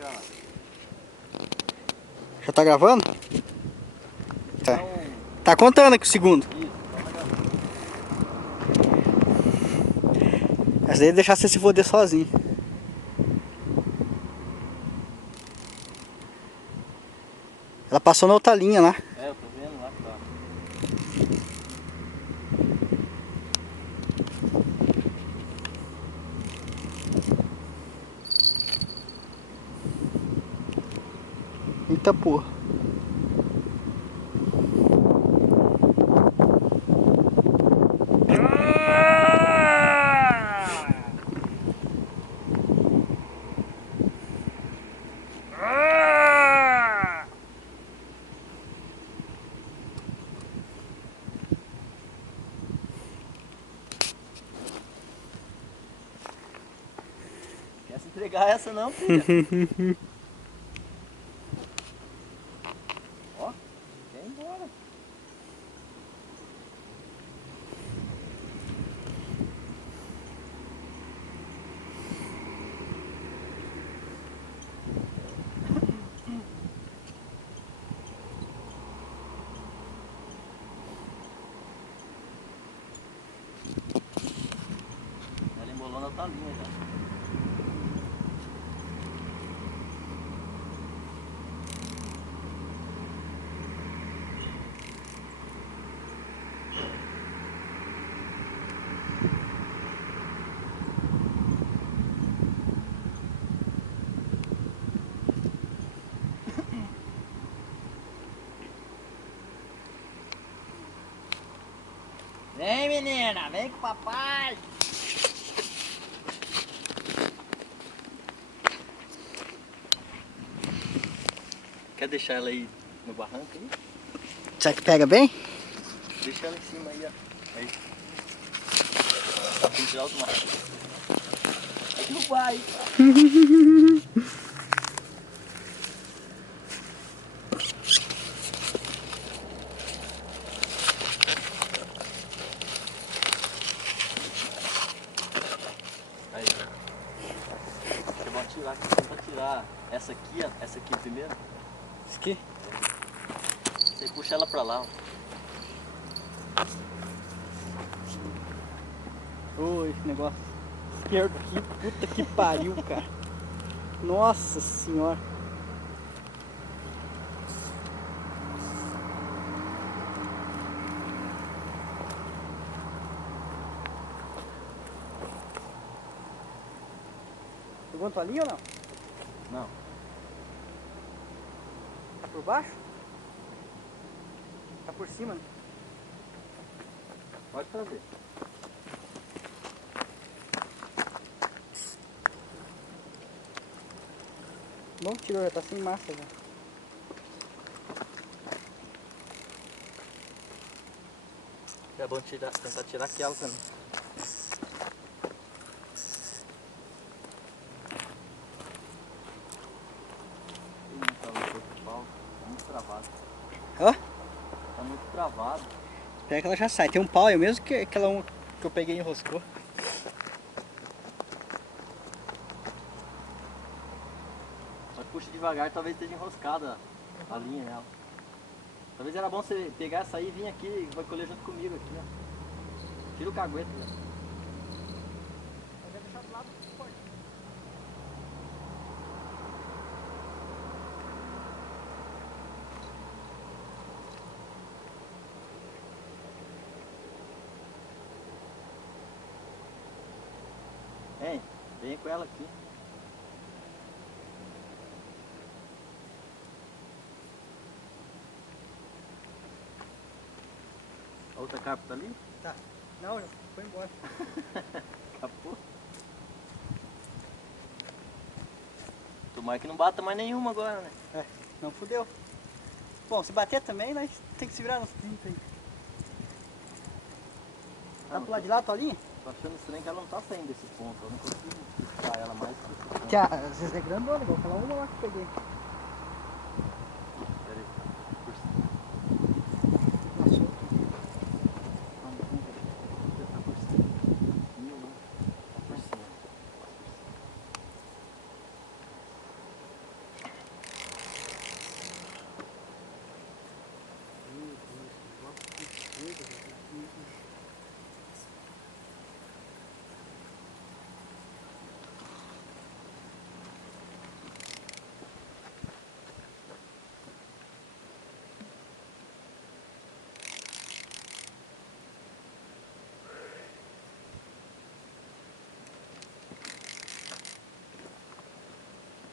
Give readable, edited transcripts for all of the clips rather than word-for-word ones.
gravar. Já tá gravando? Tá. Tá contando aqui o segundo. Isso, então tá gravando. Essa daí é deixar você se foder sozinho. Ela passou na outra linha lá. É, eu tô vendo lá que tá. Eita porra. Quer se entregar essa não, filha? Ó, quer ir embora. Ela embolou na outra linha já. Vem, menina, vem com o papai. Quer deixar ela aí no barranco aí? Será que pega bem? Deixa ela em cima aí, ó. Aí. Tem que tirar os machos. Aí não vai. Aí. Você vai tirar aqui, tenta tirar essa aqui, ó. Essa aqui primeiro. Isso aqui? Você puxa ela pra lá, ó. Oi, esse negócio esquerdo aqui, puta que pariu, cara. Nossa senhora. Pegou tua linha ou não? Não. Tá por baixo? Tá por cima, né? Pode trazer. Bom, tirou, já tá sem massa já. É bom tentar tirar aquela também. Ih, não tá muito pau. Tá muito travado. Ó, Tá muito travado. espera que ela já sai. Tem um pau aí mesmo que aquela uma que eu peguei e enroscou. Só que puxa devagar, talvez esteja enroscada a linha nela. Talvez era bom você pegar essa aí e vir aqui e vai colher junto comigo aqui, ó. Tira o cagueto, né? Eu vou deixar do lado do portão. Hein? Vem com ela aqui. A outra carpa tá ali? Tá. Não, já foi embora. Acabou. Tomara que não bata mais nenhuma agora, né? É, não fudeu. Bom, se bater também, nós tem que se virar nos 30 aí. Tá pro lado de lá a tua linha? Tô achando estranho que ela não tá saindo desse ponto. Eu não consigo puxar ela mais que esse ponto. Que às vezes é grandona, igual aquela uma lá que eu peguei. Pera aí. Por cima. Nossa, Tá por cima. Tá por cima.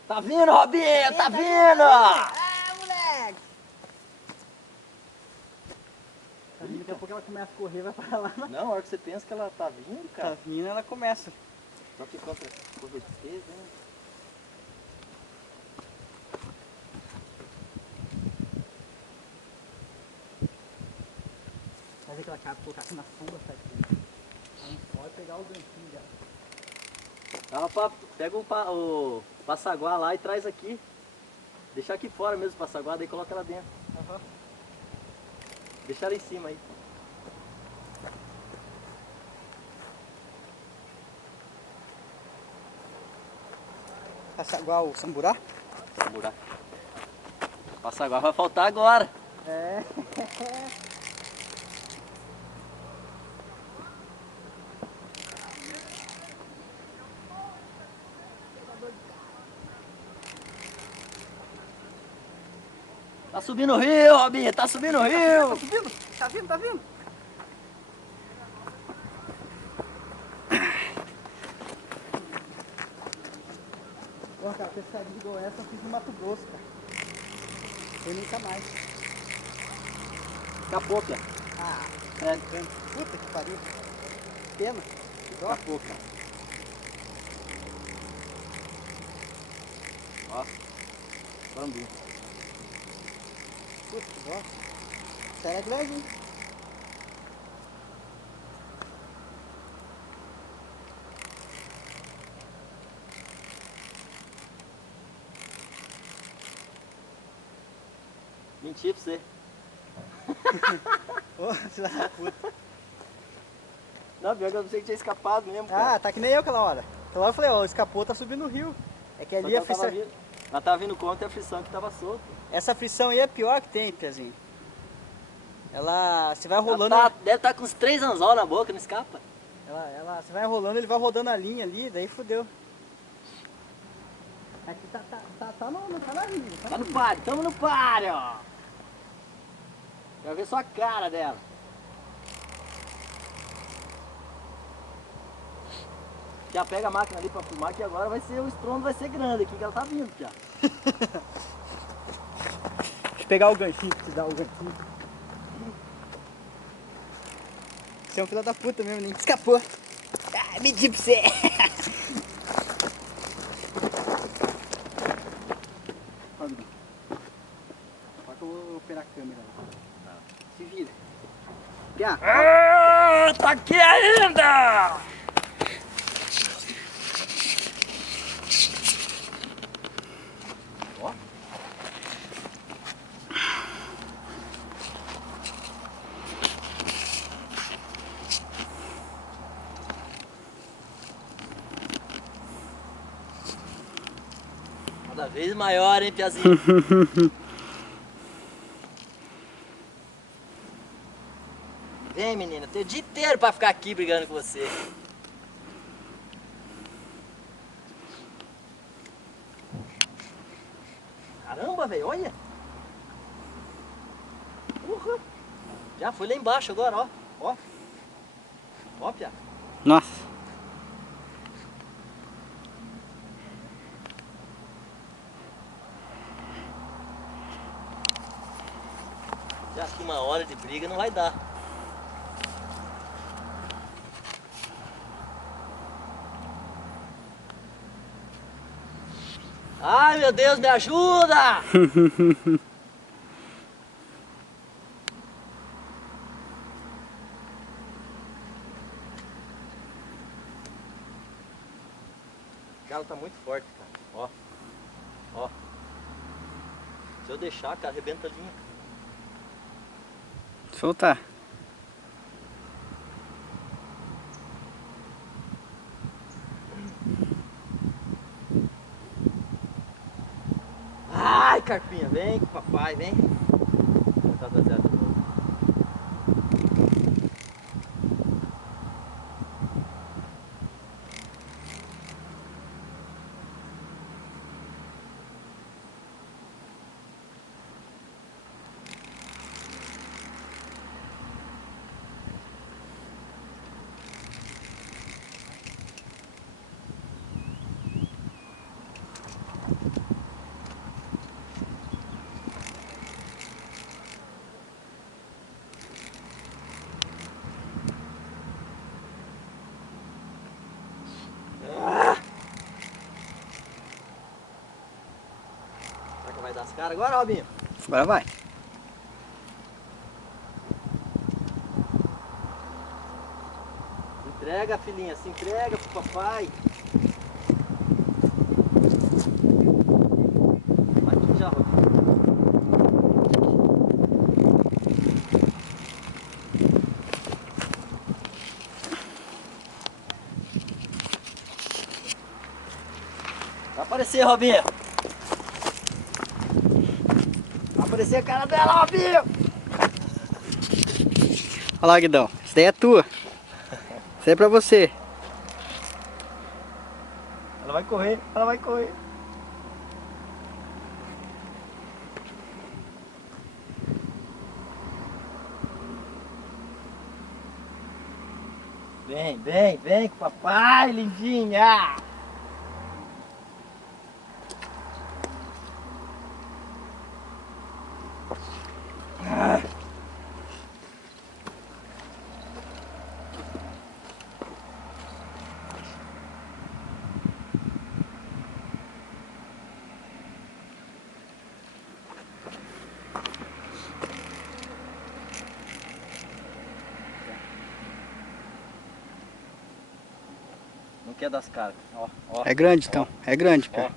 Tá vindo, Robinho, tá vindo! Ah, moleque! Daqui a pouco ela começa a correr, vai pra lá. Não, a hora que você pensa que ela tá vindo, cara. Tá vindo, ela começa. Só que contra correnteza, né? Fazer aquela cara, colocar aqui na sombra, sabe? Não pode pegar o ganchinho dela. Pega o passaguá lá e traz aqui. Deixa aqui fora mesmo o passaguá, daí coloca ela dentro. Uhum. Deixa ela em cima aí. Passa igual o samburá? Samburá. Passaguá vai faltar agora. É. Tá subindo o rio, Robinho, tá subindo o rio. Tá subindo? Tá vindo, tá vindo. Porra, cara, pescadinha igual essa eu fiz no Mato Grosso, cara. Eu nunca mais. Escapou, Pia. Ah, É, puta que pariu. Pena. escapou, cara. Ó, bambu. Puta que dó. Isso era grande, hein? Menti pra você. Ô, filha da puta. Não, pior que eu pensei que tinha escapado mesmo, cara. Ah, tá que nem eu aquela hora. Aquela hora eu falei, ó, escapou, tá subindo o rio. É que Só ali que a frição... ela tava vindo contra a frição que tava solta. Essa frição aí é a pior que tem, Piazinho. Ela... Você vai Ela rolando... deve estar com uns 3 anzol na boca, não escapa. Você vai rolando, ele vai rodando a linha ali, daí fudeu. Aqui tá na linha. Tá no páreo, tamo no páreo. Quero ver só a cara dela. Já pega a máquina ali pra filmar que agora vai ser, o estrondo vai ser grande aqui, que ela tá vindo já. Deixa eu pegar o ganchinho pra te dar o ganchinho. Você é um filho da puta mesmo, nem escapou. Ah, medi pra você. Só que eu vou operar a câmera. Tá. Se vira. Piá. Ah, tá aqui ainda! Ó. Cada vez maior, hein, Piazinho? Vem, menina, tem o dia inteiro pra ficar aqui brigando com você. Caramba, velho, olha. Porra. Já foi lá embaixo agora, ó. Ó. Ó, Pia. Nossa. Já que 1 hora de briga não vai dar. Ai, meu Deus, me ajuda! Ela tá muito forte, cara. Ó. Ó. Se eu deixar, cara, arrebenta a linha. Soltar. Ai, carpinha, vem com o papai, vem. Vou botar a traseira de novo. Taca vai dar as caras agora, Robinho? Agora vai. Se entrega, filhinha, se entrega pro papai. Vai aqui já, Robinho. Vai aparecer, Robinho. Vai aparecer a cara dela, Robinho. Olha lá, Guidão. Isso daí é tua. Isso aí é pra você. Ela vai correr, ela vai correr. Vem, vem, vem com o papai, lindinha. Não quer das caras. Ó, ó. É grande, então. É grande, Ó. cara.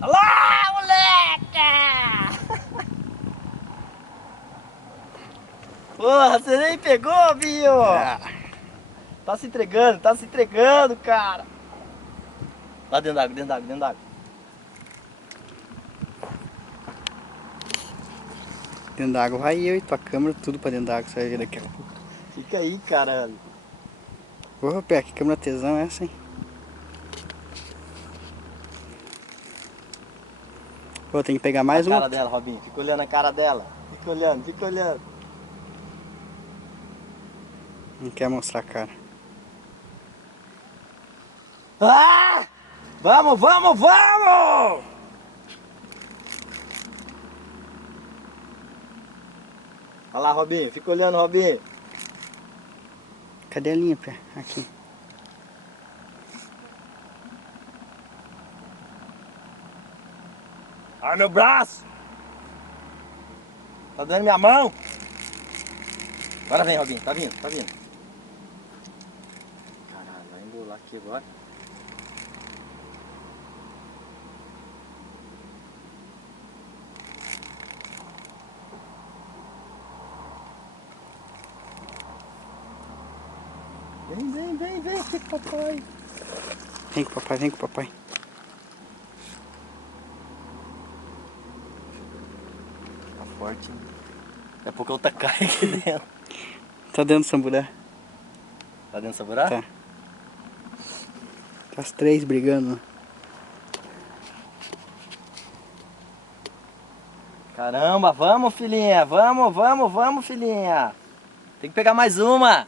Olha lá, moleque! Porra, você nem pegou, Binho! Ah, Tá se entregando, cara! Lá dentro d'água, dentro d'água, dentro d'água. dentro da água vai eu e tua câmera, tudo pra dentro da água. Você vai ver daqui a pouco. Fica aí, caralho. Ô, Pé, que câmera tesão é essa, hein? Pô, tem que pegar mais a uma. cara dela, Robinho. Fica olhando a cara dela. Fica olhando, fica olhando. Não quer mostrar a cara. Ah! Vamos, vamos, vamos! Olha lá, Robinho. Fica olhando, Robinho. Cadê a linha, Pé? Aqui. Ai, meu braço! Tá doendo minha mão? Agora vem, Robinho. Tá vindo, tá vindo. Caralho, vai embolar aqui agora. Vem, vem, vem, vem aqui com o papai. Vem com o papai, vem com o papai. Tá forte, hein? Daqui a pouco outra cai aqui dentro. Tá dentro do samburá? Tá dentro do saburá? Tá. Tá as três brigando, né? Caramba, vamos, filhinha. Vamos, vamos, vamos, filhinha. Tem que pegar mais uma.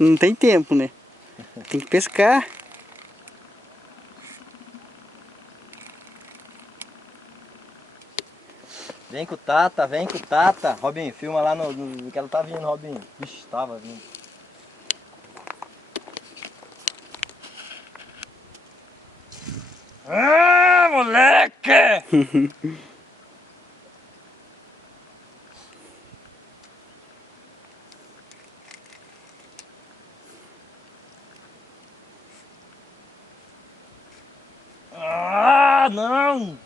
Não tem tempo, né? Tem que pescar. Vem com o Tata, vem com o Tata. Robinho, filma lá no que ela tá vindo, Robinho. Vixe, tava vindo. Ah, moleque! Ah, não!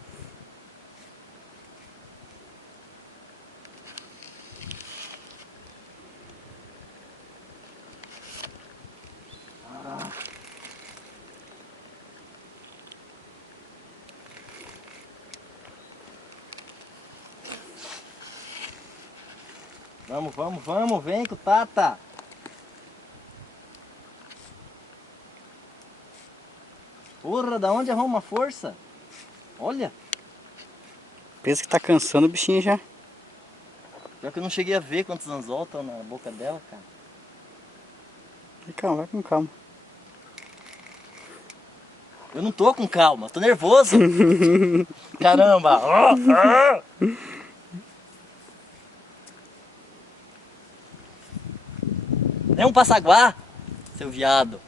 Vamos, vamos, vamos, vem com o Tata. Porra, da onde arruma força? Olha, Pensa que tá cansando o bichinho já. pior que eu não cheguei a ver quantos anzol estão na boca dela, cara. Calma, vai com calma. Eu não tô com calma, tô nervoso. Caramba! É um passaguá, seu viado.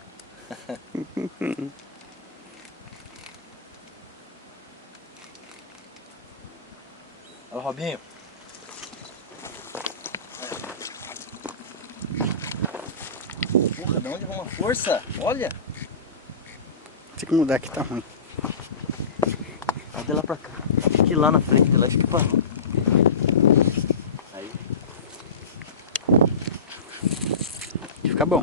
Robinho. Porra, de onde vem uma força? Olha. Tem que mudar aqui, tá ruim. Cadê lá pra cá? Acho que lá na frente, lá acho que parou. Aí. Fica bom.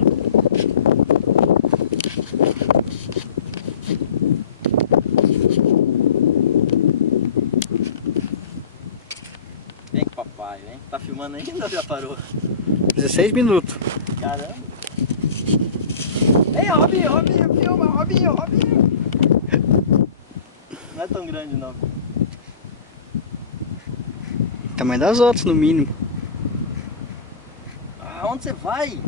Vem com o papai, vem. Tá filmando ainda ou já parou? 16 minutos. Caramba. Vem, Robinho, Robinho, filma, Robinho, Robinho. Não é tão grande não. Tamanho das outras, no mínimo. Aonde você vai?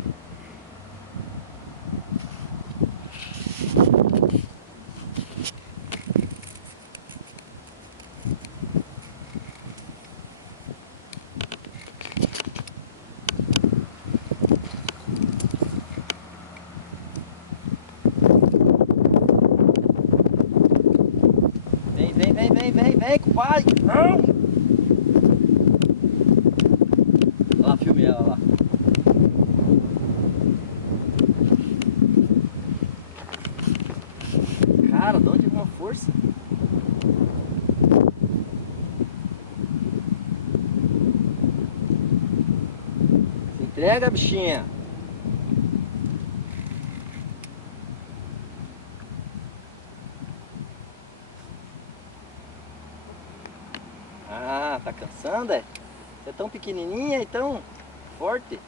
Vem com o pai! Não! Olha lá, filme ela lá. Cara, de onde vem uma força? Se entrega, bichinha! Ah, tá cansando, é? Você é tão pequenininha e tão forte.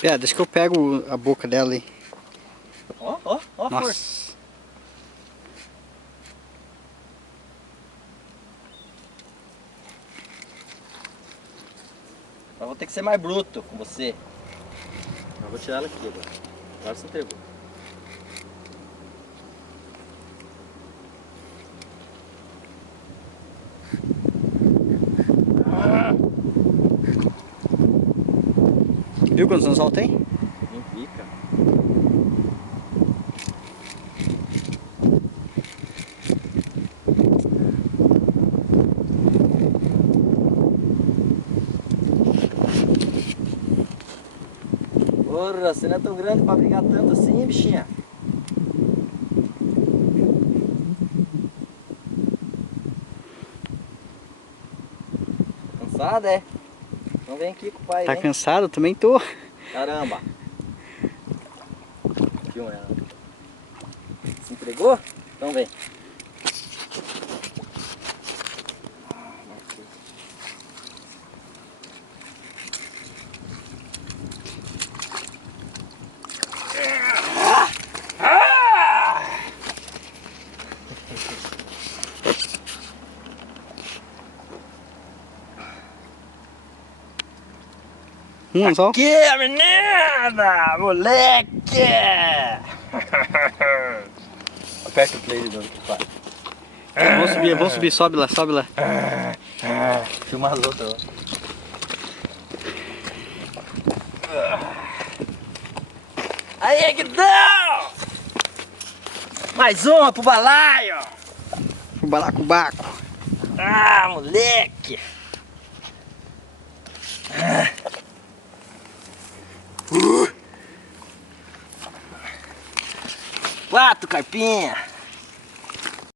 Pera, deixa que eu pego a boca dela aí. Ó, ó, ó a força. Nossa. Eu vou ter que ser mais bruto com você. Eu vou tirar ela aqui agora. Agora você entregou. Viu quantos anzol tem? Nem vi, cara. Porra, você não é tão grande pra brigar tanto assim, bichinha. Cansada, é? Então vem aqui com o pai, Tá vem. cansado? Também tô. Caramba. Filma ela. Se entregou? Então vem. Um anzol? Aqui, menina! Moleque! Aperta o play de novo, pai. Vamos subir, sobe lá, sobe lá. Filma as outras lá. Aí, Guidão! Mais uma pro balaio! O balacobaco. Ah, moleque! Quatro carpinha!